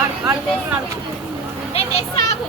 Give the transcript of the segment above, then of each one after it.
ఆడు ఆడు ఆడు నేను తెస్తాగు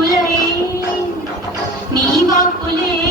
వాక్కులే నీ వాక్కులే.